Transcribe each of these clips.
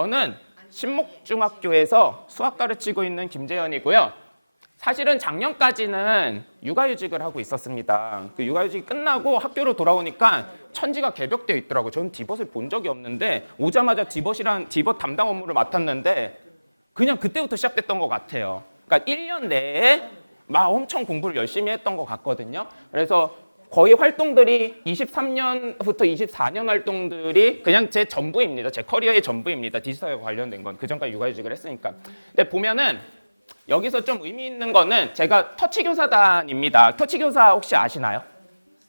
저는 신목중학교에서 수학 가르치고 있는 김재현이고요. 사실은 작년까지는 육아휴직을 하고 있었습니다. 그 육아휴직이 끝나고 학교로 돌아오니까 천지가 개벽되어 있더라고요. 저는 디벗을 본 적이 없는데 오자마자 디벗 담당 업무를 맡았는데 그냥 그때부터 시작됐던 것 같아요. 그러니까 1년 내에 막 엄청 공부를 열심히 했던 것 같거든요. 그래서 거의 활동들이 23년부터 24년 활동들이 그냥 제 전부입니다. 제 커리어의 전부입니다. 디지털과 관련된 건. 그전까지 육아휴직을 했으니까. 근데 보면은 여기서 좀 의미 있는 거는 제가 터치교사단입니다. 터치교사 혹시 아시나요?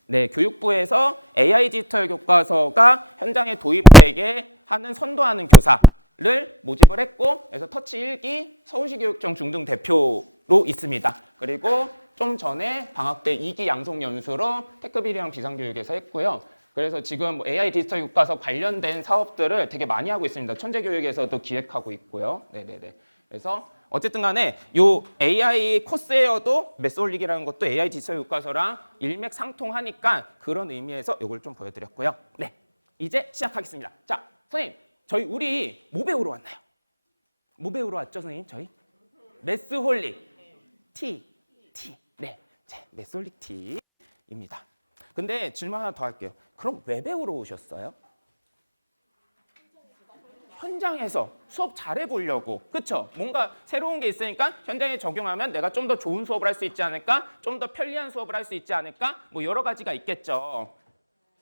네, 교육부에서 AI 디지털 교과서가 현장에 도입되게 하는 선도하는 교사를 모집을 했고, 그래서 터치 1기 서울시 교육청 중등 대표로 있습니다. 그리고 좀 전에 방학 때 2기 양성 연수로 테크비리랑 비상교육에서 했고요. 그래서 지금 AI 디지털 교과서 관련된 사업들을 되게 많이 하고 있습니다. 천재교육에서도 기획하고 있고요. 네네네. 그래서 어쨌든 간에 요 AI 코스웨어도 매스올릭이라는 것도 AI 디지털 교과서랑 일맥상통하니까 그런 의미에서 이걸 좀 보여드렸고요. 네, 이제 시작하겠습니다. 자, 선생님, 우리 뭐 배우러 왔나요? 뭐 배우러 왔죠, 선생님? 저희 매스홀릭 T. 네, 매스홀릭 T입니다. 근데 질문 하나 더 할게요. 그럼 왜 배우러 오셨어요? 현장에서 수업 잘해보려고. 그쵸? 뭔가 새로운 게 있으니까 현장에 적용하면 내가 좀 더 좋은 수업을 할 수 있지 않을까? 좀 더 편리한 수업을 할 수 있지 않을까? 뭐 여러 가지가 있겠죠.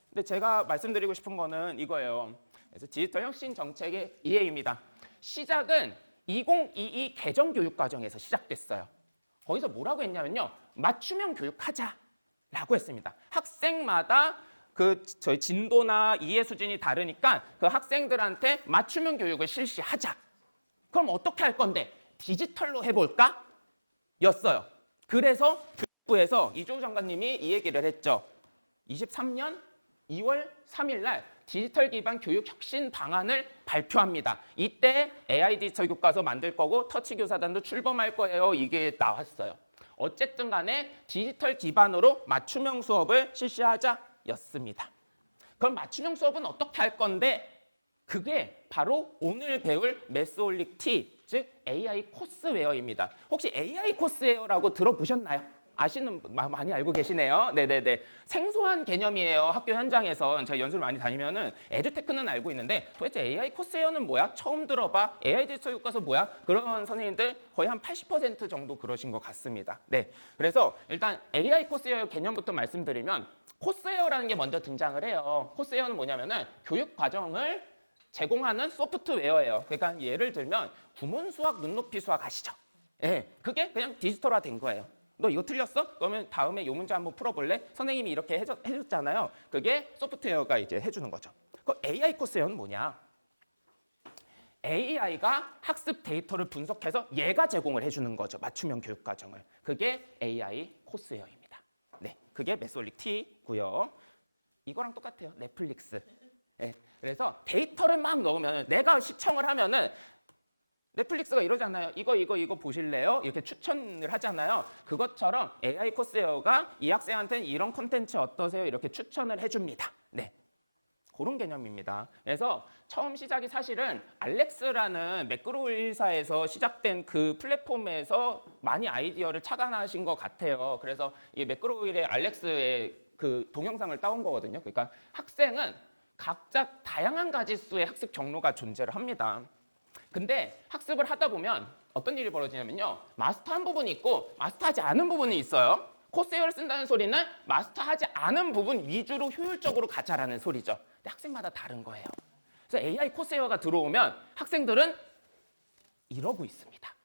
근데 제가 말씀드리고 싶은 거는 이거예요. 그래서 디지털 혁신 정책의 이해입니다. 시작은 2022 개정교육과정에서 시작됐어요. 거기서 뭐라고 했냐면요. 맞춤형 교육하자라고 했습니다. 학생마다 저희 진도나 이해 수준이 다르니까 그 학생들한테 맞춤형 교육을 실시하자. 그럼 어떻게 할 건데? 디지털로 해볼까? 였어요. 그래서 교육부에서 이종우 장관님이 이 얘기를 했죠. 23년 2월 3일 날 디지털 기반 교육 혁신 방안을 발표합니다. 이때 AI 디지털 교과서 만들 거고 터치 교사단도 출범할 거예요. 이게 나왔어요. 어쨌든 간에 디지털 기반으로 맞춤형 수업을 실시하자였습니다. 그럼 맞춤형 수업은 어떻게 할 건데? 그게 바로 오늘 배울 매스홀릭 T, 즉 AI 코스웨어입니다. 혹시 AI 코스웨어라고 들어보셨나요? 아시는 분 많이 알고 계시네요. 네네네. 생소한 개념이에요. 학교 현장에서 제가 연수를 많이 다니면은 에듀테크는 알고 있는데 도대체 AI 코스웨어는 뭐야? 처음 들어봐. AI 디지털 교과서 뭐야? 그런 선생님들 거의 한 80% 정도 그러신 것 같습니다. 네. 그래서 일단 AI 코스웨어 개념부터 말씀드리면 코스웨어라는 게 먼저 등장을 해요. 코스웨어는 뭐냐면은 교육 과정을 제공하는 소프트웨어예요. 그러니까 예를 들면 구문 수학, 눈높이 수학 아시죠? 예, 그게 그냥 디지털화 된 거예요. 너 이거 틀렸어? 그러면 다음에 이 문제 한번 풀어볼래? 선생님이 이렇게 해줬잖아요. 그게 소프트웨어가 이제 해주는 거죠. 그 AI 코스웨어는 뭐냐? AI가 학습 데이터를 분석해서 얘가 제공을 해주는 거죠. 맞춤형 교육 과정을. 그게 AI 코스웨어입니다. 네, 그게 매스홀릭 T고요. 이거랑 똑같아요. 넷플릭스. 네, 그래서 데이터를 막 넣으면 내가 시청을 하면은 넷플릭스가 이러잖아요. 이거 보실래요? 이렇게 추천을 하잖아요. 그것처럼 AI 코스웨어가 이 학생한테는 이런 콘텐츠 어떠세요? 이렇게 추천을 해줍니다. 네, 그런 개념입니다. 그래서 처음 시작이 사실은 알렉스라는 매크로일사에서 시작된 그 플랫폼에서 많이 아이디어를 착안하신 것 같아요. 그래서 이 매크로일의 알렉스의 그 동영상을 따온 거거든요. 그러니까 학생은 각자 다양한 가지수의 학습 경로가 존재를 합니다. 근데 학습을 하다 보면 어떤 일이 벌어지냐면요. 마스터한 부분이 있고 마스터하지 않은 부분이 있어요. 코스웨어를 쓴다는 소리는 마스터하지 않은 부분 위주로 효율적으로 가자라는 소리죠. 근데 학생마다 다른 거예요. 그래서 AI 코스웨어가 들어오면 학생들은 이러고 있습니다.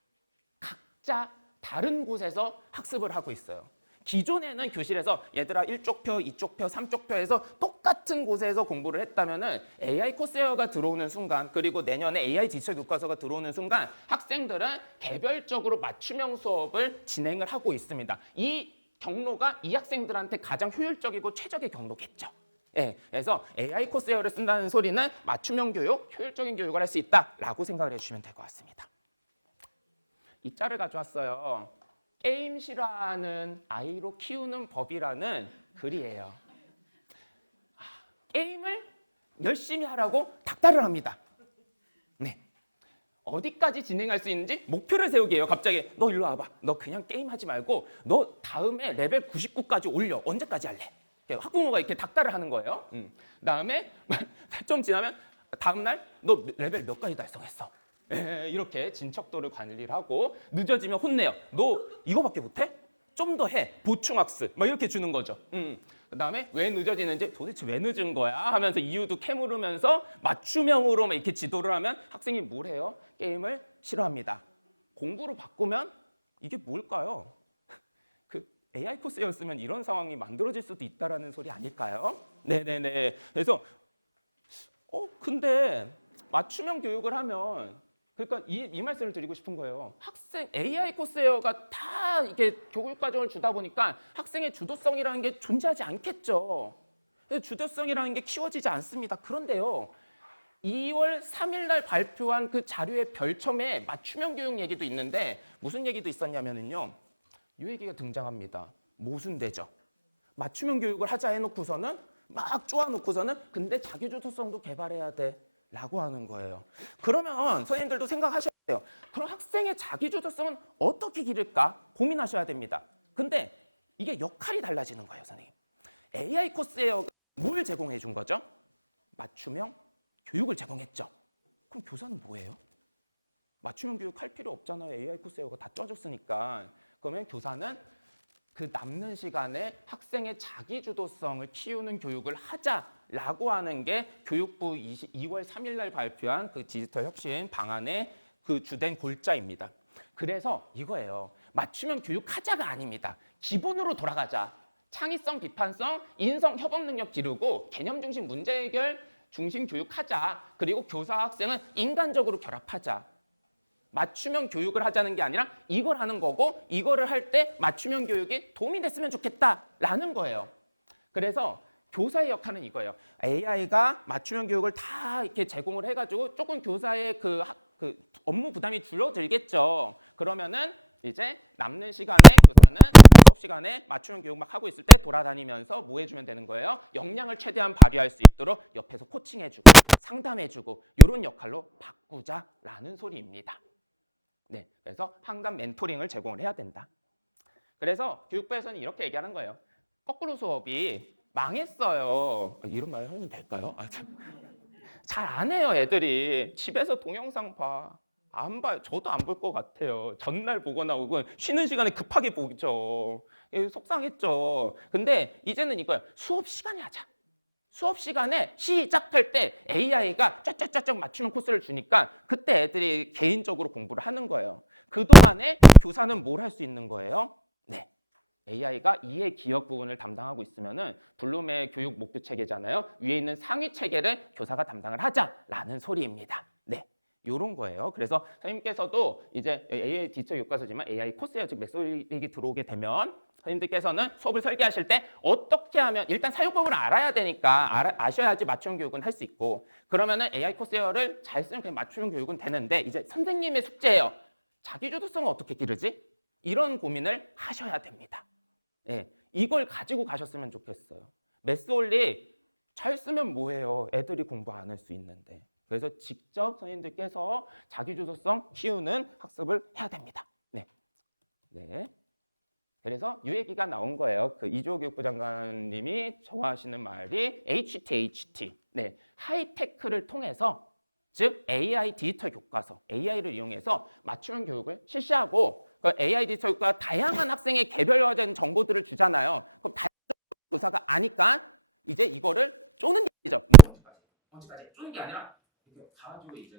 각자 다른 곳에서 학습을 하고 있어요. 기존에는 교실에서 얘들아 1쪽표, 2쪽표, 3쪽표 해서 똑같은 곳에서 공부를 했다면은 AI 코스웨어가 들어오는 순간 그리고 내년에 AI 디지털 교과서가 들어오는 순간 학생들은 개별적으로 맞춤형 수업을 진행을 하고 있습니다. 이 경로가 이 학생들한테 가장 효율적이고 최적의 경로겠죠. 예, 그래서 AI 코스웨어를 쓴다는 소리는 맞춤형 교육, 효율적인 교육을 할 수 있다라고 생각을 해주시면 될 것 같습니다. 이 짤을 가져왔어요. 게임 싫어하는 아이로 키우는 법이라는 글이에요. 게임을 열심히 하라고 닥달을 합니다. 네, 어디까지 진행할 수 있는지 목표를 세우게 해요. 갑자기 너 일로 와봐. 너 그냥 게임하지 말고 너 다음에 레벨 99까지 올려. 언제까지 할래? 학부모가 이렇게 닥달을 하는 거예요. 그다음에 좀 지나면 다음날 너 레벨 몇 가지 달성했어? 이렇게 진척도를 관리를 하고 늦어지면 혼내요. 너 이거밖에 못해? 좀 더 해. 보충학습. 막 이렇게 주는 거죠. 그다음에 왜 늦어지는지 도대체 왜 늦은 거야? 하면서 이유도 캐물으면서 맞춤형으로 이렇게 지도를 하면 학생이 뭘 해요? 게임을 싫어합니다. 공부로 바꾸면 이게 뭘까요? 그 AI 코스였으면 이런 상황이 만들어질 수도 있다라는 소리 아닐까요? 네네네. 그래서 근데 맞춤형 교육을 하면 그러니까 이 말씀을 드리고 싶은 거예요. 학생 AI 코스웨어가 다 이게 교육 과정을 주다 보니까 학생의 주도성이라는 게 존재하지 않겠죠. 주도성이라는 게 키워지지 않습니다. 그런데요. 2월 3일 날 발표한 그 자료의 별첨에 맞춤형 교육 얘기도 있는데 무슨 얘기도 있었냐면요. 이 얘기가 등장합니다. 모순되죠. 맞춤형 교육을 하자 해놓고서는 막 쪼아놓고서는 근데 자기주도성도 개발해야 돼. 라고 하는 거예요. 그러면 선생님들도 생각하셔야 돼요. 그럼 학생의 자기주도성은 어떻게 기를까? 고민하셔야 됩니다. 근데 이게 역할이 달라지는 거예요, 선생님. AI 코스웨어가 뭘 제공해 준 거죠? 맞춤형 교육을 제공했죠. 그럼 교사는 뭐예요? 맞춤형 교육 할 필요 없잖아요. AI 코스웨어가 다 쪄줬으니까. 그러면 교사는 그 남는 시간에 학생의 자기주도성을 키우는 교육을 하자라고 하는 게 교육부 2월 3일 날 발표한 그 디지털 혁신 방안의 그 주된 골자입니다. 그래서 이거예요. 맞춤형 교육하자가 아닙니다. 기본으로 돌아가자. 창의성, 비판성, 인성, 협업 능력 기르고 개념 중심 문제 해결 중심 교육하자. 그리고 교사 학생은 인간적으로 결합하자. 맞춤형 교육을 하자는 게 아니라 이걸 하는 거고 이거를 할 때 맞춤형 교육이 도움이 됐으면 좋겠다라는 거예요. 그래서 교사의 역할은 이거예요. AI가 맞춤형 교육을 다 이렇게 제공을 해가지고 조금 교사의 그 업무 부담이 줄어들겠죠. 그러면은 이제 남는 시간에 교사는 수업 시간에 맞춤형 교육 막 하고 있을 때 돌아다니면서 뭐 해주면 되는 거예요? 역량을 최대한 발휘할 수 있도록 옆에서 코칭해주고 상담해주고 이런 역할로 바꾸자라는 소리입니다. 네, 그래서 항상 멘토링을 제공을 해야 된다. 그래서 교육부에서는 이렇게 얘기하는 거예요. 거꾸로 수업이 망했어요. 이런 말 하면 될까요? 잘 안 해요, 애들이. 집에서 동영상 봐. 안 봐요. 저도 안 볼 것 같아요. 전날 보거나 혹은 쉬는 시간에 급하게 보죠. 속상했죠. 근데 이제는 이거예요. 수업 시간에 하자. 수업 시간에 시작할 때 AI가 쫙쫙쫙쫙 맞추는 코스를 주니까 그때 애들이 개인적으로 공부를 하는 거예요. 그동안에 교사는 뭘 할 수 있는 거예요? 네. AI가 이해 기억 부분을 담당하고 있으면은 블룸의 교육 목표 체계잖아요. 위에 있는 상위 체계를 교사가 담당을 하자라는 소리입니다. 네. 요런 거예요. 그래서 선생님께서도 이제 AI 디지털 교과서지만 AI 코스웨어 즉 메소딕이 들어오게 되면 선생님들께서는 수업을 설계하실 때 어떻게 하면 일단 사용법을 알아야 되니까 아셔야지 맞춤 교육은 할 수 있고 그러면은 AI 코스웨어를 잘 쓰면 그냥 맞춤 교육은 되는데 이제 선생님의 숙제예요. 자기주도성을 어떻게 기르지? 이런 고민을 하셔야 됩니다. 네, 이걸 가지고 가셨으면 좋겠어요. 메소딕 잘 쓰면 뭐해요? 애들이 공부 안 할 수 있는데. 그래서 직접 선생님들께서 자기주도성 키우는 학습을 해야 됩니다. 네. 네. 그래서 이 얘기가 나온 거예요. 그 이주호 교육부 장관님이 좋아하시는 말이 HTHT. 네. 하이테크를 통해서 즉 AI 디지털 교과서, AI를 이용해서 맞춤형 교육을 실시하고 그 AI 디지털 교과가 다양한 학생의 개별화된 정보들을 주잖아요. 그럼 다양한 교사가 아니까 이제 이거를 쪼는 얘기죠. 언제까지? 쪼는 게 아니라 가지고 이제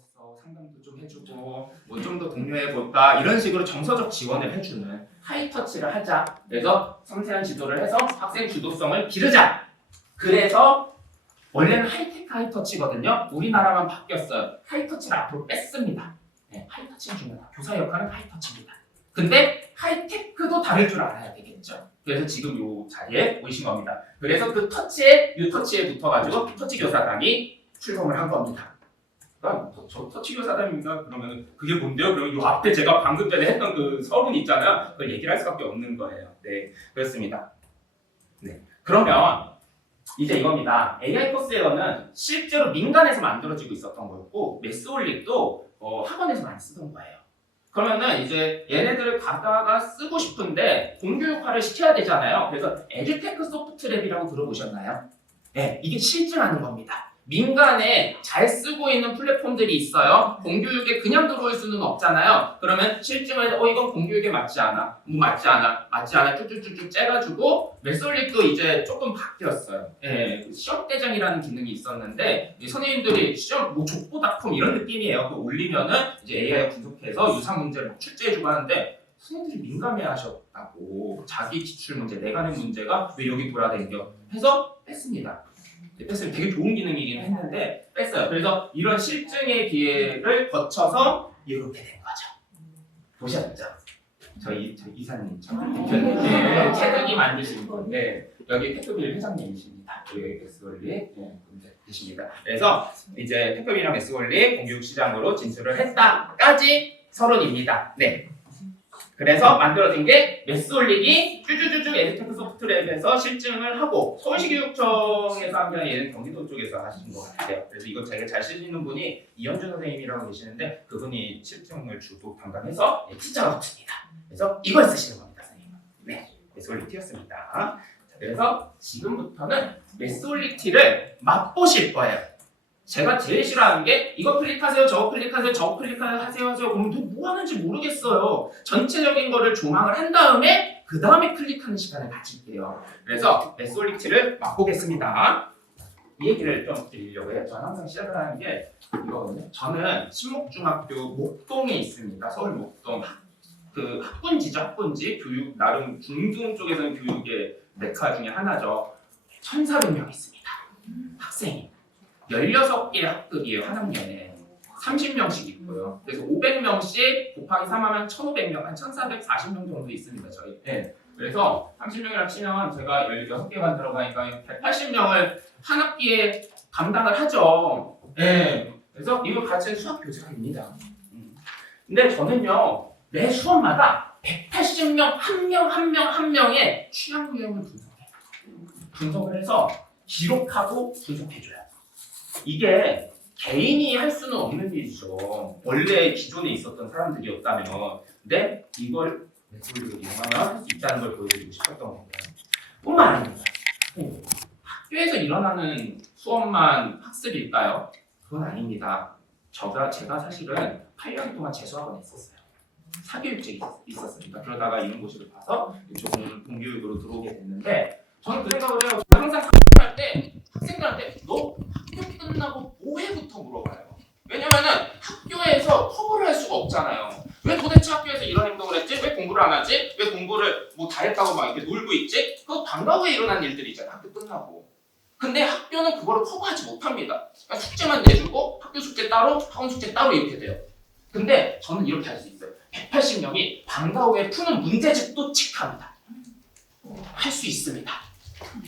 해서 상담도 좀 해주고 뭐 좀 더 독려해 볼까 이런 식으로 정서적 지원을 해주는 하이터치를 하자. 그래서 섬세한 지도를 해서 학생 주도성을 기르자. 그래서 원래는 하이테크 하이터치거든요. 우리나라만 바뀌었어요. 하이터치를 앞으로 뺐습니다. 네, 하이터치는 중요하다. 교사 역할은 하이터치입니다. 근데 하이테크도 다를 줄 알아야 되겠죠. 그래서 지금 이 자리에 오신 겁니다. 그래서 그 터치에 유터치에 붙어가지고 터치 교사단이 출범을 한 겁니다. 저 터치 교사단입니다. 그러면 그게 뭔데요? 그럼 이 앞에 제가 방금 전에 했던 그 서론 있잖아요. 그걸 얘기를 할 수밖에 없는 거예요. 네, 그렇습니다. 네, 그러면 이제 이겁니다. AI 코스웨어는 실제로 민간에서 만들어지고 있었던 거였고 메소딕도 학원에서 많이 쓰던 거예요. 그러면은 이제 얘네들을 갖다가 쓰고 싶은데 공교육화를 시켜야 되잖아요. 그래서 에듀테크 소프트랩이라고 들어보셨나요? 네, 이게 실증하는 겁니다. 민간에 잘 쓰고 있는 플랫폼들이 있어요. 공교육에 그냥 들어올 수는 없잖아요. 그러면 실증을 해서 이건 공교육에 맞지 않아. 맞지 않아. 쭉쭉쭉쭉 째가지고 메솔릿도 이제 조금 바뀌었어요. 예, 시험대장이라는 기능이 있었는데 선생님들이 시험 족보닷컴 이런 느낌이에요. 그거 올리면은 이제 AI가 분석해서 유사 문제를 막 출제해주고 하는데 선생님들이 민감해하셨다고 자기 기출 문제, 내가 낸 문제가 왜 여기 돌아다녀 해서 뺐습니다. 뺐어요. 되게 좋은 기능이긴 했는데 뺐어요. 그래서 이런 실증의 기회를 거쳐서 이렇게 된 거죠. 보셨죠? 저희 이사님 네, 체득이 만드신 분. 네, 여기 테크빌 회장님이십니다. 여기 맥스월리 계십니다. 그래서 이제 테크빌이랑 맥스월리 공교육 시장으로 진출을 했다까지 서론입니다. 네. 그래서 만들어진 게 맥스올릭이 쭈쭈쭈쭈 에듀테크 소프트랩에서 실증을 하고 서울시 교육청에서 한 게 아니라 얘는 경기도 쪽에서 하신 것 같아요. 그래서 이거 되게 잘 쓰시는 분이 이현주 선생님이라고 계시는데 그분이 실증을 주도 담당해서 T자가 붙습니다. 그래서 이걸 쓰시는 겁니다, 선생님. 네, 맥스올릭 T였습니다. 자, 그래서 지금부터는 맥스올릭 T를 맛보실 거예요. 제가 제일 싫어하는 게 이거 클릭하세요, 저거 클릭하세요, 저거 클릭하세요 그럼 뭐 하는지 모르겠어요. 전체적인 거를 조망을 한 다음에 그 다음에 클릭하는 시간을 가질게요. 그래서 맥스올릭티를 맛보겠습니다. 이 얘기를 좀 드리려고 해요. 저는 항상 시작을 하는 게 이거거든요. 저는 신목중학교 목동에 있습니다. 서울 목동. 그 학군지죠, 학군지. 교육, 나름 중등 쪽에서는 교육의 메카 중에 하나죠. 1,400명 있습니다. 학생이. 16개 학급이에요, 한 학년에. 30명씩 있고요. 그래서 500명씩 곱하기 3하면 1,500명, 한 1,440명 정도 있습니다, 저희. 네. 그래서 30명이랑 치면 제가 16개만 들어가니까 180명을 한 학기에 감당을 하죠. 네. 그래서 이거 같은 수학 교사입니다. 근데 저는요, 매 수업마다 180명, 한 명의 취향 유형을 분석해요. 분석을 해서 기록하고 분석해줘요. 이게 개인이 할 수는 없는 일이죠. 원래 기존에 있었던 사람들이었다면. 근데 이걸 맥스올릭을 이용하면 할 수 있다는 걸 보여드리고 싶었던 겁니다. 뿐만 아닙니다. 학교에서 일어나는 수업만 학습일까요? 그건 아닙니다. 제가 사실은 8년 동안 재수학원에 있었어요. 사교육직이 있었습니다. 그러다가 이런 곳을 봐서 조금 공교육으로 들어오게 됐는데 저는 그 생각을 해요. 항상 학생들한테 너 학교 끝나고 뭐해부터 물어봐요. 왜냐면은 학교에서 커버를 할 수가 없잖아요. 왜 도대체 학교에서 이런 행동을 했지? 왜 공부를 안 하지? 왜 공부를 뭐 다 했다고 막 이렇게 놀고 있지? 그거 방과 후에 일어난 일들이 있잖아요. 학교 끝나고. 근데 학교는 그거를 커버하지 못합니다. 그러니까 숙제만 내주고 학교 숙제 따로, 학원 숙제 따로 이렇게 돼요. 근데 저는 이렇게 할 수 있어요. 180명이 방과 후에 푸는 문제집도 체크합니다. 할 수 있습니다.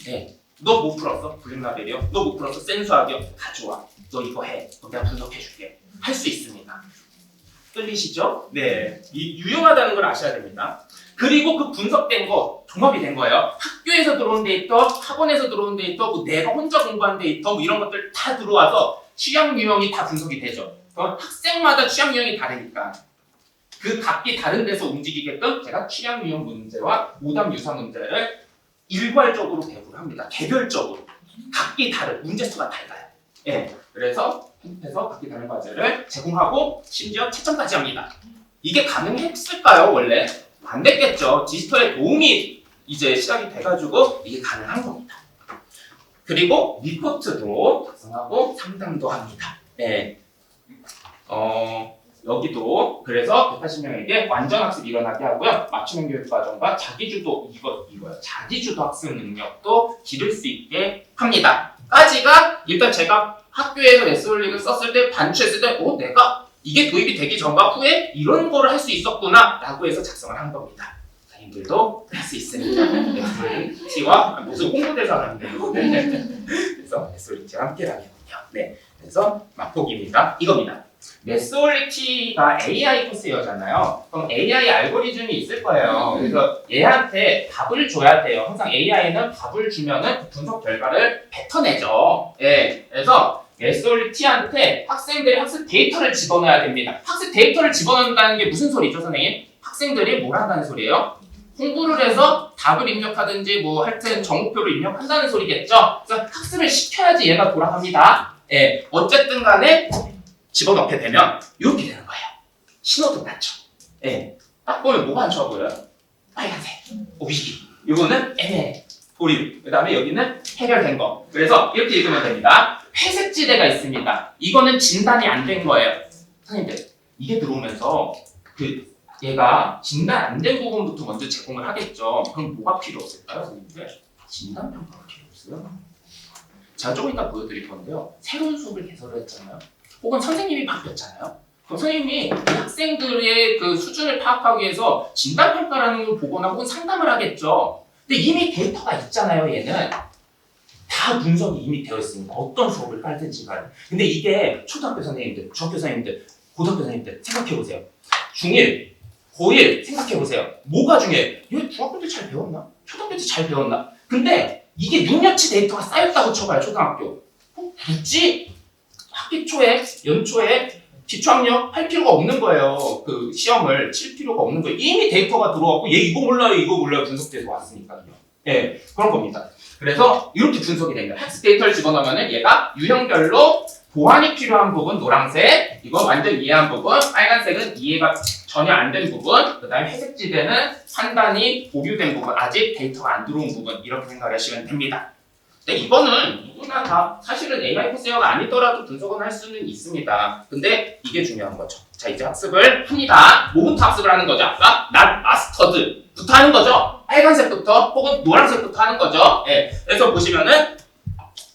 네. 너 못 풀었어? 블랙라벨이요? 너 못 풀었어? 센수학이요? 가져와. 너 이거 해. 내가 분석해줄게. 할 수 있습니다. 끌리시죠? 네. 이 유용하다는 걸 아셔야 됩니다. 그리고 그 분석된 거 종합이 된 거예요. 학교에서 들어온 데이터, 학원에서 들어온 데이터, 뭐 내가 혼자 공부한 데이터, 뭐 이런 것들 다 들어와서 취향 유형이 다 분석이 되죠. 학생마다 취향 유형이 다르니까 그 각기 다른 데서 움직이게끔 제가 취향 유형 문제와 오답 유사 문제를 일괄적으로 배부를 합니다. 개별적으로. 각기 다른 문제수가 달라요. 예. 그래서 편집해서 각기 다른 과제를 제공하고 심지어 채점까지 합니다. 이게 가능했을까요, 원래? 안 됐겠죠. 디지털의 도움이 이제 시작이 돼가지고 이게 가능한 겁니다. 그리고 리포트도 작성하고 상담도 합니다. 예. 여기도 그래서 180명에게 완전 학습 일어나게 하고요. 맞춤형 교육 과정과 자기주도 이거요. 자기주도 학습 능력도 기를 수 있게 합니다. 까지가 일단 제가 학교에서 맥스올릭을 썼을 때 반추했을 때 내가 이게 도입이 되기 전과 후에 이런 거를 할 수 있었구나 라고 해서 작성을 한 겁니다. 자님들도 할 수 있습니다. 맥스올릭 T와 무슨 홍보대사가 있네요. 그래서 맥스올릭 T와 함께 하겠군요. 네. 그래서 맛보기입니다. 이겁니다. 맥스올릭 T가 AI 코스여잖아요. 그럼 AI 알고리즘이 있을 거예요. 그래서 얘한테 답을 줘야 돼요. 항상 AI는 답을 주면은 분석 결과를 뱉어내죠. 예. 그래서 SOL T한테 학생들이 학습 데이터를 집어넣어야 됩니다. 학습 데이터를 집어넣는다는 게 무슨 소리죠, 선생님? 학생들이 뭘 한다는 소리예요? 공부를 해서 답을 입력하든지 뭐 하여튼 정보표를 입력한다는 소리겠죠? 그래서 학습을 시켜야지 얘가 돌아갑니다. 예, 어쨌든 간에 집어넣게 되면 이렇게 되는 거예요. 신호등 맞죠? 예, 딱 보면 뭐가 안 좋아 보여요? 빨간색, 위기. 이거는 애매해. 보류. 그 다음에 여기는 해결된 거. 그래서 이렇게 읽으면 됩니다. 회색 지대가 있습니다. 이거는 진단이 안 된 거예요. 선생님들, 이게 들어오면서 얘가 진단 안 된 부분부터 먼저 제공을 하겠죠. 그럼 뭐가 필요 없을까요, 선생님들? 진단 평가가 필요 없어요. 제가 조금 이따 보여드릴 건데요. 새로운 수업을 개설을 했잖아요. 혹은 선생님이 바뀌었잖아요. 그럼 선생님이 학생들의 그 수준을 파악하기 위해서 진단 평가라는 걸 보거나 혹은 상담을 하겠죠. 근데 이미 데이터가 있잖아요, 얘는. 다 분석이 이미 되어 있습니다. 어떤 수업을 깔든지 간에. 근데 이게 초등학교 선생님들, 중학교 선생님들, 고등학교 선생님들 생각해보세요. 중1, 고1 생각해보세요. 뭐가 중요해? 얘 중학교 때 잘 배웠나? 초등학교 때 잘 배웠나? 근데 이게 6년치 데이터가 쌓였다고 쳐봐요, 초등학교. 굳이 학기 초에, 연초에 기초학력 할 필요가 없는 거예요. 그 시험을 칠 필요가 없는 거예요. 이미 데이터가 들어왔고 얘 이거 몰라요 분석돼서 왔으니까요. 네, 그런 겁니다. 그래서 이렇게 분석이 됩니다. 학습 데이터를 집어넣으면 얘가 유형별로 보완이 필요한 부분 노란색, 이거 완전 이해한 부분, 빨간색은 이해가 전혀 안 된 부분, 그 다음에 회색 지대는 판단이 보류된 부분, 아직 데이터가 안 들어온 부분, 이렇게 생각하시면 됩니다. 근데 이거는 누구나 다 사실은 AI 포세어가 아니더라도 분석은 할 수는 있습니다. 근데 이게 중요한 거죠. 자, 이제 학습을 합니다. 뭐부터 학습을 하는 거죠? 아까 not mastered부터 하는 거죠. 빨간색부터 혹은 노란색부터 하는 거죠. 예. 그래서 보시면은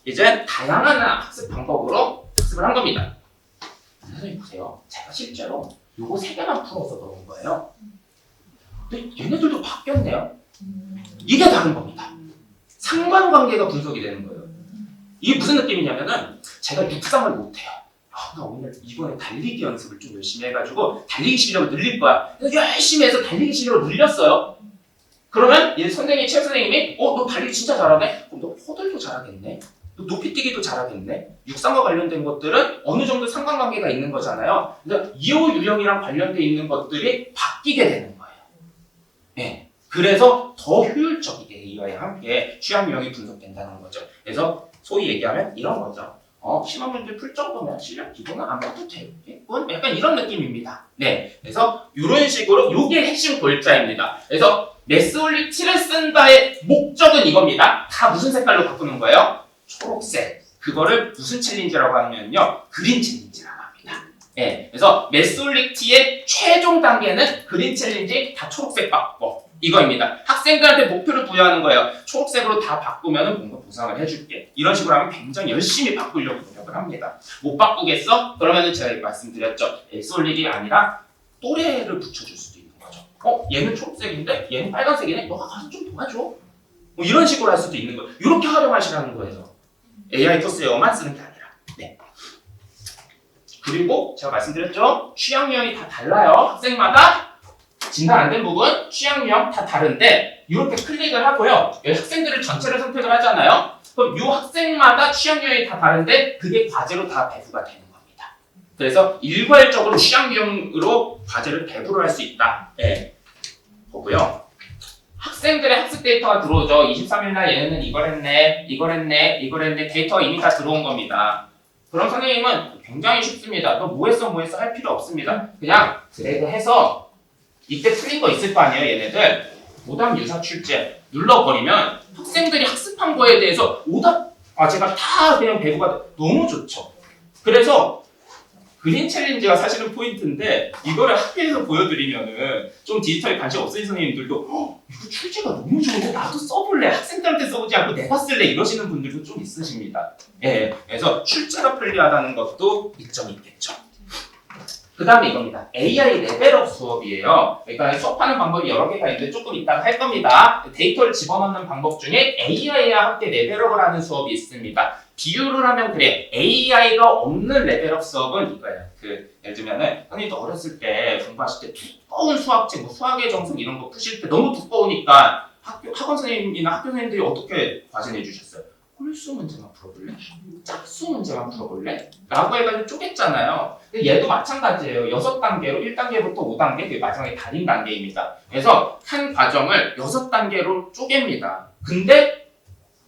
이제 다양한 학습 방법으로 학습을 한 겁니다. 선생님 보세요. 제가 실제로 요거 3개만 풀어서 넣은 거예요. 근데 얘네들도 바뀌었네요. 이게 다른 겁니다. 상관관계가 분석이 되는 거예요. 이게 무슨 느낌이냐면은 제가 육상을 못해요. 나 오늘 이번에 달리기 연습을 좀 열심히 해가지고 달리기 실력을 늘릴 거야. 그래서 열심히 해서 달리기 실력을 늘렸어요. 그러면 얘 선생님이, 체육 선생님이 너 달리기 진짜 잘하네? 그럼 너 호들도 잘하겠네? 너 높이뛰기도 잘하겠네? 육상과 관련된 것들은 어느 정도 상관관계가 있는 거잖아요. 그러니까 이호 유형이랑 관련돼 있는 것들이 바뀌게 되는 거예요. 네. 그래서 더 효율적이게 AI와 함께 취향 유형이 분석된다는 거죠. 그래서 소위 얘기하면 이런 거죠. 시험 문제 풀 정도면 실력 기본은 안 봐도 되겠군? 약간 이런 느낌입니다. 네. 그래서 이런 식으로 이게 핵심 골자입니다. 그래서 매스올리티를 쓴다의 목적은 이겁니다. 다 무슨 색깔로 바꾸는 거예요? 초록색. 그거를 무슨 챌린지라고 하냐면요. 그린 챌린지라고 합니다. 네. 그래서 매스올리티의 최종 단계는 그린 챌린지 다 초록색 바꿔. 이거입니다. 학생들한테 목표를 부여하는 거예요. 초록색으로 다 바꾸면 뭔가 보상을 해줄게. 이런 식으로 하면 굉장히 열심히 바꾸려고 노력을 합니다. 못 바꾸겠어? 그러면 제가 말씀드렸죠. SOL일이 아니라 또래를 붙여줄 수도 있는 거죠. 얘는 초록색인데 얘는 빨간색이네? 너가 가서 좀 도와줘. 뭐 이런 식으로 할 수도 있는 거예요. 이렇게 활용하시라는 거예요. AI 토스웨어만 쓰는 게 아니라. 네. 그리고 제가 말씀드렸죠. 취향 유형이 다 달라요. 학생마다 진단 안 된 부분, 취향 유형 다 다른데 이렇게 클릭을 하고요. 학생들을 전체를 선택을 하잖아요. 그럼 이 학생마다 취향 유형이 다 다른데 그게 과제로 다 배부가 되는 겁니다. 그래서 일괄적으로 취향 유형으로 과제를 배부를 할 수 있다. 네. 보고요. 학생들의 학습 데이터가 들어오죠. 23일날 얘네는 이걸 했네 데이터가 이미 다 들어온 겁니다. 그럼 선생님은 굉장히 쉽습니다. 너 뭐 했어 할 필요 없습니다. 그냥 드래그해서 이때 틀린 거 있을 거 아니에요, 얘네들. 오답 유사 출제 눌러버리면 학생들이 학습한 거에 대해서 오답 과제가 다 그냥 배부가 너무 좋죠. 그래서 그린 챌린지가 사실은 포인트인데 이거를 학교에서 보여드리면은 좀 디지털에 관심 없으신 선생님들도 이거 출제가 너무 좋은데 나도 써볼래. 학생들한테 써보지 않고 내가 쓸래. 이러시는 분들도 좀 있으십니다. 예, 그래서 출제가 편리하다는 것도 이점이 있겠죠. 그 다음에 이겁니다. AI 레벨업 수업이에요. 그러니까 수업하는 방법이 여러 개가 있는데 조금 이따가 할 겁니다. 데이터를 집어넣는 방법 중에 AI와 함께 레벨업을 하는 수업이 있습니다. 비유를 하면 그래. AI가 없는 레벨업 수업은 이거예요. 예를 들면은 선생님도 어렸을 때 공부하실 때 두꺼운 수학책, 수학의 정석 이런 거 푸실 때 너무 두꺼우니까 학원 선생님이나 학교 선생님들이 어떻게 과제 내주셨어요? 홀수 문제만 풀어볼래? 짝수 문제만 풀어볼래? 라고 해가지고 쪼갰잖아요. 근데 얘도 마찬가지예요. 6단계로 1단계부터 5단계, 그게 마지막에 달인 단계입니다. 그래서 한 과정을 6단계로 쪼갭니다. 근데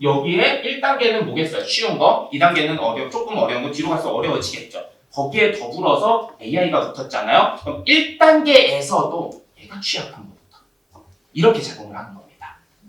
여기에 1단계는 뭐겠어요? 쉬운 거, 2단계는 조금 어려운 거, 뒤로 가서 어려워지겠죠. 거기에 더불어서 AI가 붙었잖아요. 그럼 1단계에서도 얘가 취약한 것부터 이렇게 제공을 하는 겁니다.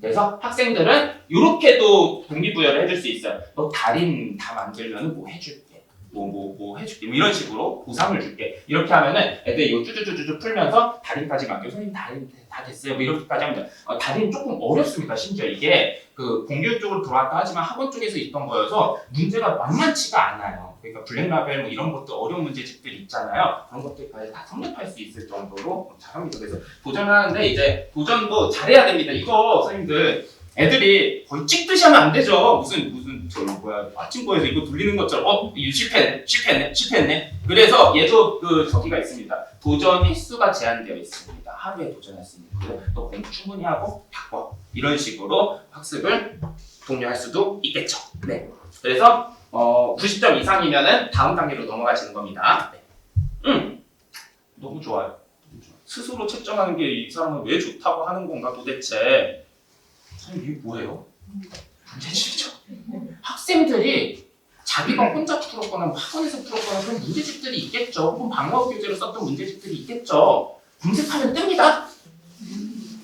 그래서 학생들은 이렇게도 동기부여를 해줄 수 있어요. 너 달인 다 만들면 뭐 해줄게. 뭐 해줄게. 뭐 이런 식으로 보상을 줄게. 이렇게 하면은 애들이 이거 쭈쭈쭈쭈 풀면서 달인까지 만들고 선생님 달인 다 됐어요. 뭐 이렇게까지 하면 달인 조금 어렵습니다. 심지어 이게 그 공교육 쪽으로 들어왔다 하지만 학원 쪽에서 있던 거여서 문제가 만만치가 않아요. 그러니까 블랙라벨 뭐 이런 것도 어려운 문제집들이 있잖아요. 그런 것들까지 다 성립할 수 있을 정도로 잘합니다. 그래서 도전하는데 이제 도전도 잘해야 됩니다. 이거 선생님들 애들이 거의 찍듯이 하면 안 되죠. 무슨 아침거에서 이거 돌리는 것처럼 이거 실패했네. 그래서 얘도 그 저기가 있습니다. 도전 횟수가 제한되어 있습니다. 하루에 도전할 수 있는 거. 또 공부 충분히 하고 바꿔. 이런 식으로 학습을 독려할 수도 있겠죠. 네. 그래서 90점 이상이면은 다음 단계로 넘어가시는 겁니다. 네. 너무 좋아요. 스스로 채점하는 게 이 사람은 왜 좋다고 하는 건가 도대체. 선생님 이게 뭐예요? 문제집이죠. 학생들이 자기가 혼자 풀었거나 학원에서 풀었거나 그런 문제집들이 있겠죠. 혹은 방과후 교재로 썼던 문제집들이 있겠죠. 검색하면 뜹니다.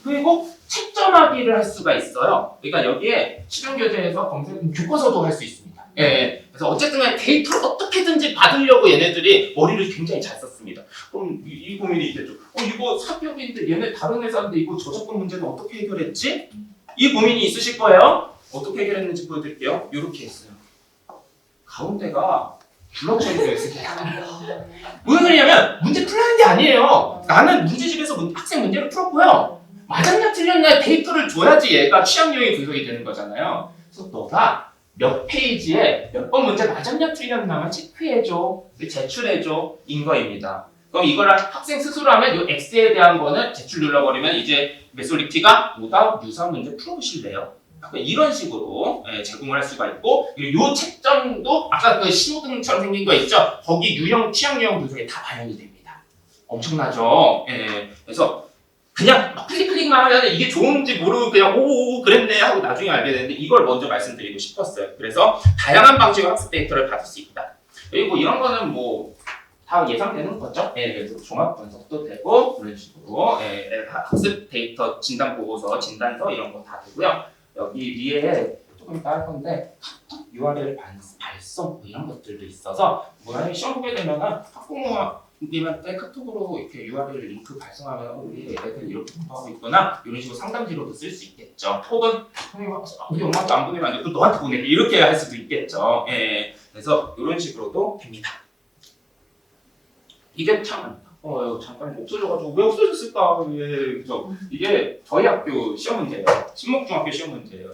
그리고 채점하기를 할 수가 있어요. 그러니까 여기에 실용교재에서 검색 교과서도 할 수 있습니다. 예. 그래서 어쨌든 간에 데이터를 어떻게든지 받으려고 얘네들이 머리를 굉장히 잘 썼습니다. 그럼 이 고민이 있겠죠. 이거 사기업인데 얘네 다른 회사인데 이거 저작권 문제는 어떻게 해결했지? 이 고민이 있으실 거예요. 어떻게 해결했는지 보여드릴게요. 이렇게 했어요. 가운데가 블록체인 되어 있습니다. 무슨 소리냐면 문제 풀라는 게 아니에요. 나는 문제집에서 학생 문제를 풀었고요. 맞았냐 틀렸냐 데이터를 줘야지 얘가 취향 요인이 분석이 되는 거잖아요. 그래서 너가 몇 페이지에 몇 번 문제 맞았냐 틀렸냐만 체크해줘, 제출해줘 인 거입니다. 그럼 이걸 학생 스스로 하면 이 X에 대한 거는 제출 눌러버리면 이제 메솔리티가 오답 유사 문제 풀어보실래요? 이런 식으로 제공을 할 수가 있고, 그리고 이 채점도 아까 그 신호등처럼 생긴 거 있죠? 거기 취향 유형 분석에 다 반영이 됩니다. 엄청나죠? 그래서 그냥 막 클릭만 하면 이게 좋은지 모르고 그냥 오 그랬네 하고 나중에 알게 되는데 이걸 먼저 말씀드리고 싶었어요. 그래서 다양한 방식으로 학습 데이터를 받을 수 있다. 그리고 이런 거는 뭐 다 예상되는 거죠. 그래서 종합 분석도 되고 그런 식으로 학습 데이터 진단 보고서, 진단서 이런 거 다 되고요. 여기 위에 조금 이따 할 건데 카톡 URL 발송 뭐 이런 것들도 있어서 만약에 시험 보게 되면은 학부모님한테 카톡으로 이렇게 URL 링크 발송하면 우리 애들 이렇게 공부하고 있구나 이런 식으로 상담지로도 쓸 수 있겠죠. 혹은 우리 엄마한테 안 보내면 안 돼, 너한테 보내 이렇게 할 수도 있겠죠. 그래서 이런 식으로도 됩니다. 이게 참 잠깐 없어져가지고 왜 없어졌을까? 이게 저희 학교 시험 문제예요. 신목중학교 시험 문제예요.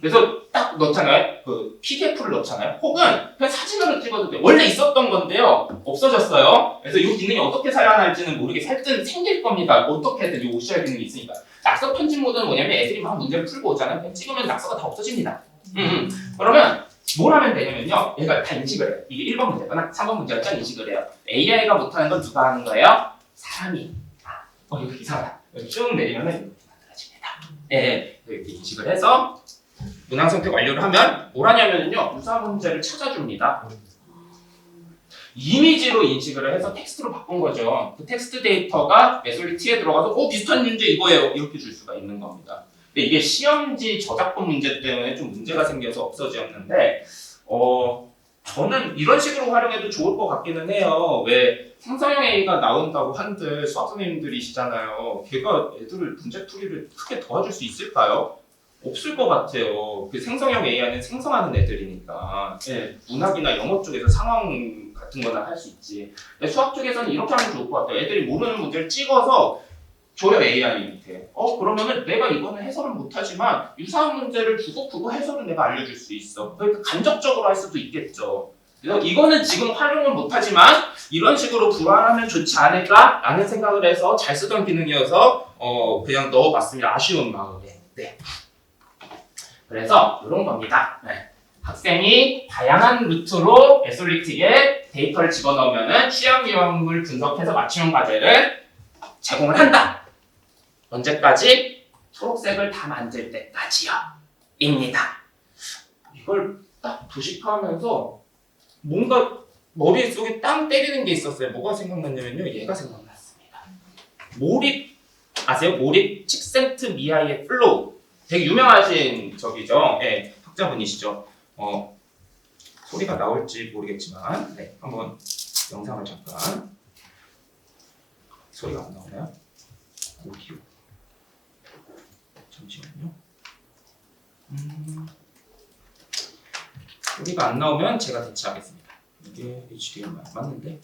그래서 딱 넣잖아요. 그 PDF를 넣잖아요. 혹은 그냥 사진으로 찍어도 돼. 원래 있었던 건데요. 없어졌어요. 그래서 이 기능이 어떻게 살아날지는 모르게 살짝 생길 겁니다. 어떻게든 이 OCR 기능이 있으니까. 낙서 편집 모드는 뭐냐면 애들이 막 문제를 풀고 오잖아요. 그냥 찍으면 낙서가 다 없어집니다. 그러면 뭘 하면 되냐면요. 얘가 다 인식을 해요. 이게 1번 문제거나 3번 문제였죠? 인식을 해요. AI가 못하는 건 누가 하는 거예요? 사람이. 이거 이상하다. 여기 쭉 내리면은 이렇게 만들어집니다. 이렇게 인식을 해서 문항 선택 완료를 하면 뭘 하냐면요. 유사 문제를 찾아줍니다. 이미지로 인식을 해서 텍스트로 바꾼 거죠. 그 텍스트 데이터가 메솔리티에 들어가서 비슷한 문제 이거예요. 이렇게 줄 수가 있는 겁니다. 근데 이게 시험지 저작권 문제 때문에 좀 문제가 생겨서 없어졌는데 저는 이런 식으로 활용해도 좋을 것 같기는 해요. 왜 생성형 AI가 나온다고 한들 수학 선생님들이시잖아요. 걔가 애들을 문제풀이를 크게 도와줄 수 있을까요? 없을 것 같아요. 그 생성형 AI는 생성하는 애들이니까. 문학이나 영어 쪽에서 상황 같은 거나 할 수 있지. 근데 수학 쪽에서는 이렇게 하면 좋을 것 같아요. 애들이 모르는 문제를 찍어서 줘요, AI한테. 그러면은 내가 이거는 해설은 못하지만 유사한 문제를 주고 그거 해설은 내가 알려줄 수 있어. 그러니까 간접적으로 할 수도 있겠죠. 그래서 이거는 지금 활용을 못하지만 이런 식으로 불안하면 좋지 않을까라는 생각을 해서 잘 쓰던 기능이어서 그냥 넣어봤습니다. 아쉬운 마음에. 네. 그래서 이런 겁니다. 네. 학생이 다양한 루트로 에솔리틱에 데이터를 집어넣으면 취향 유형을 분석해서 맞춤형 과제를 제공을 한다. 언제까지? 초록색을 다 만들 때까지요. 입니다. 이걸 딱 도식화하면서 뭔가 머릿속에 땅 때리는 게 있었어요. 뭐가 생각났냐면요. 얘가 생각났습니다. 몰입 아세요? 몰입 칙센트 미하이의 플로우. 되게 유명하신 저기죠. 네, 학자분이시죠. 소리가 나올지 모르겠지만 네, 한번 영상을 잠깐. 소리가 안 나오나요? 오디오. 잠시만요. 소리가 안 나오면 제가 대체하겠습니다. 이게 HDMI 맞는데?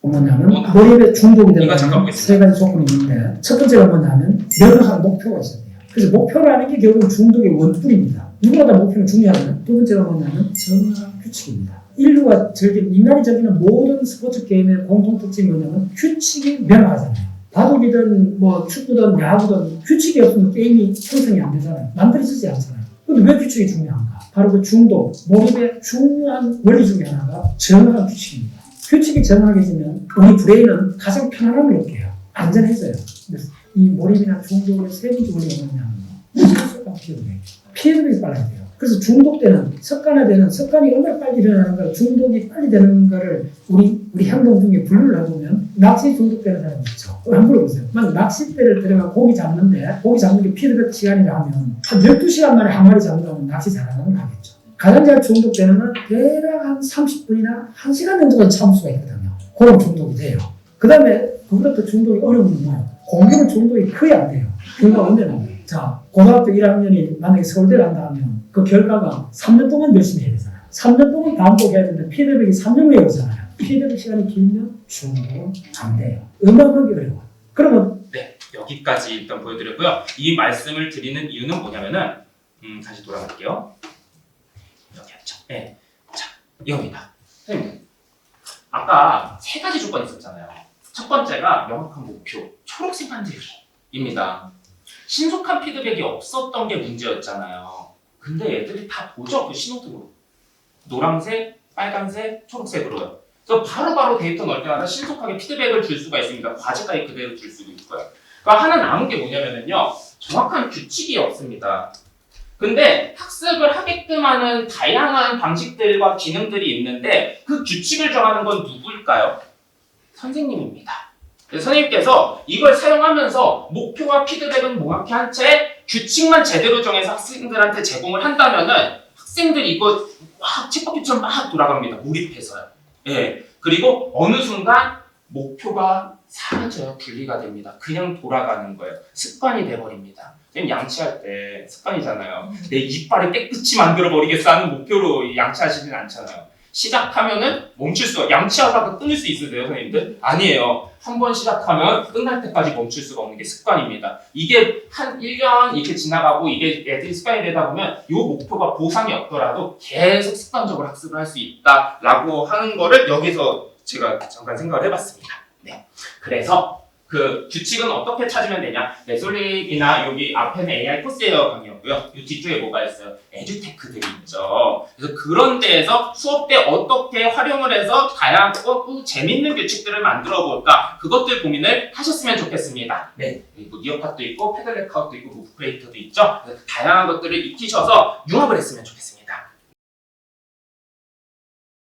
뭐냐면 몰입에 중독이 이거 잠깐 되는 보겠습니다. 세 가지 조건이 있는데 첫 번째가 뭐냐면 명확한 목표가 있어야 돼요. 그래서 목표라는 게 결국 중독의 원뿔입니다. 누구마다 목표는 중요하잖아요. 두 번째가 뭐냐면 정확한 규칙입니다. 인류가 즐기는, 인간이 즐기는 모든 스포츠 게임의 공통 특징이 뭐냐면 규칙이 명확하잖아요. 바둑이든 뭐 축구든 야구든 규칙이 없으면 게임이 형성이 안 되잖아요. 만들어지지 않잖아요. 근데 왜 규칙이 중요한가? 바로 그 중독, 몰입의 중요한 원리 중에 하나가 정확한 규칙입니다. 규칙이 정확해지면 우리 브레인은 가장 편안함을 느껴요. 안전해져요. 그래서 이 몰입이나 중독의 세 번째 원리가 뭐냐면요. 습관 피드백. 피드백이 빨라야 돼요. 그래서 중독되는, 습관화되는, 습관이 얼마나 빨리 일어나는가, 중독이 빨리 되는 거를 우리 행동 중에 분류를 해보면 낚시 중독되는 사람이 있죠. 한번 물어보세요. 만약 낚싯대를 들어가 고기 잡는데 고기 잡는 게 피드백 시간이라 하면 한 12시간 만에 한 마리 잡는다면 낚시 잘하는 건 하겠죠. 가장 잘 중독되는 건 대략 한 30분이나 1시간 정도까지 참을 수가 있거든요. 그런 중독이 돼요. 그 다음에 그보다 더 중독이 어려운 건 뭐예요? 공부는 중독이 거의 안 돼요. 그러니까 언제나 자, 고등학교 1학년이 만약에 서울대 간다 하면 그 결과가 3년 동안 열심히 해야 되잖아요. 3년 동안 반복해야 되는데 피드백이 3년 후에 오잖아요. 피드백 시간이 길면 중독은 안 돼요. 음악하기 어려워. 그러면 네, 여기까지 일단 보여드렸고요. 이 말씀을 드리는 이유는 뭐냐면은 다시 돌아갈게요. 이렇게 했죠. 네, 자, 이겁니다. 선생님, 아까 세 가지 조건이 있었잖아요. 첫 번째가 명확한 목표, 초록색 만들기입니다. 신속한 피드백이 없었던 게 문제였잖아요. 근데 애들이 다 보죠, 그 신호등으로. 노란색, 빨간색, 초록색으로요. 그래서 바로바로 데이터 넣을 때마다 신속하게 피드백을 줄 수가 있습니다. 과제까지 그대로 줄 수도 있고요. 그러니까 하나 남은 게 뭐냐면요. 정확한 규칙이 없습니다. 근데 학습을 하게끔 하는 다양한 방식들과 기능들이 있는데 그 규칙을 정하는 건 누구일까요? 선생님입니다. 선생님께서 이걸 사용하면서 목표와 피드백은 명확히 한 채 규칙만 제대로 정해서 학생들한테 제공을 한다면은 학생들이 이거 막 쳇바퀴처럼 막 돌아갑니다. 몰입해서요. 예. 그리고 어느 순간 목표가 사라져요. 분리가 됩니다. 그냥 돌아가는 거예요. 습관이 돼버립니다. 선생님 양치할 때 습관이잖아요. 내 이빨을 깨끗이 만들어버리겠어 하는 목표로 양치하시진 않잖아요. 시작하면은 멈출 수가, 양치하다가 끊을 수 있으세요, 선생님들? 아니에요. 한 번 시작하면 끝날 때까지 멈출 수가 없는 게 습관입니다. 이게 한 1년 이렇게 지나가고 이게 애들이 습관이 되다 보면 이 목표가 보상이 없더라도 계속 습관적으로 학습을 할 수 있다라고 하는 거를 여기서 제가 잠깐 생각을 해봤습니다. 네. 그래서 그 규칙은 어떻게 찾으면 되냐? 레솔릭이나 여기 앞에는 AI 코스웨어 강의였고요. 이 뒤쪽에 뭐가 있어요? 에듀테크들이 있죠. 그래서 그런 데에서 수업 때 어떻게 활용을 해서 다양하고 재밌는 규칙들을 만들어 볼까? 그것들 고민을 하셨으면 좋겠습니다. 네. 그리고 니어팟도 있고 패들렛카웃도 있고 무브크리에이터도 있죠. 그래서 다양한 것들을 익히셔서 융합을 했으면 좋겠습니다.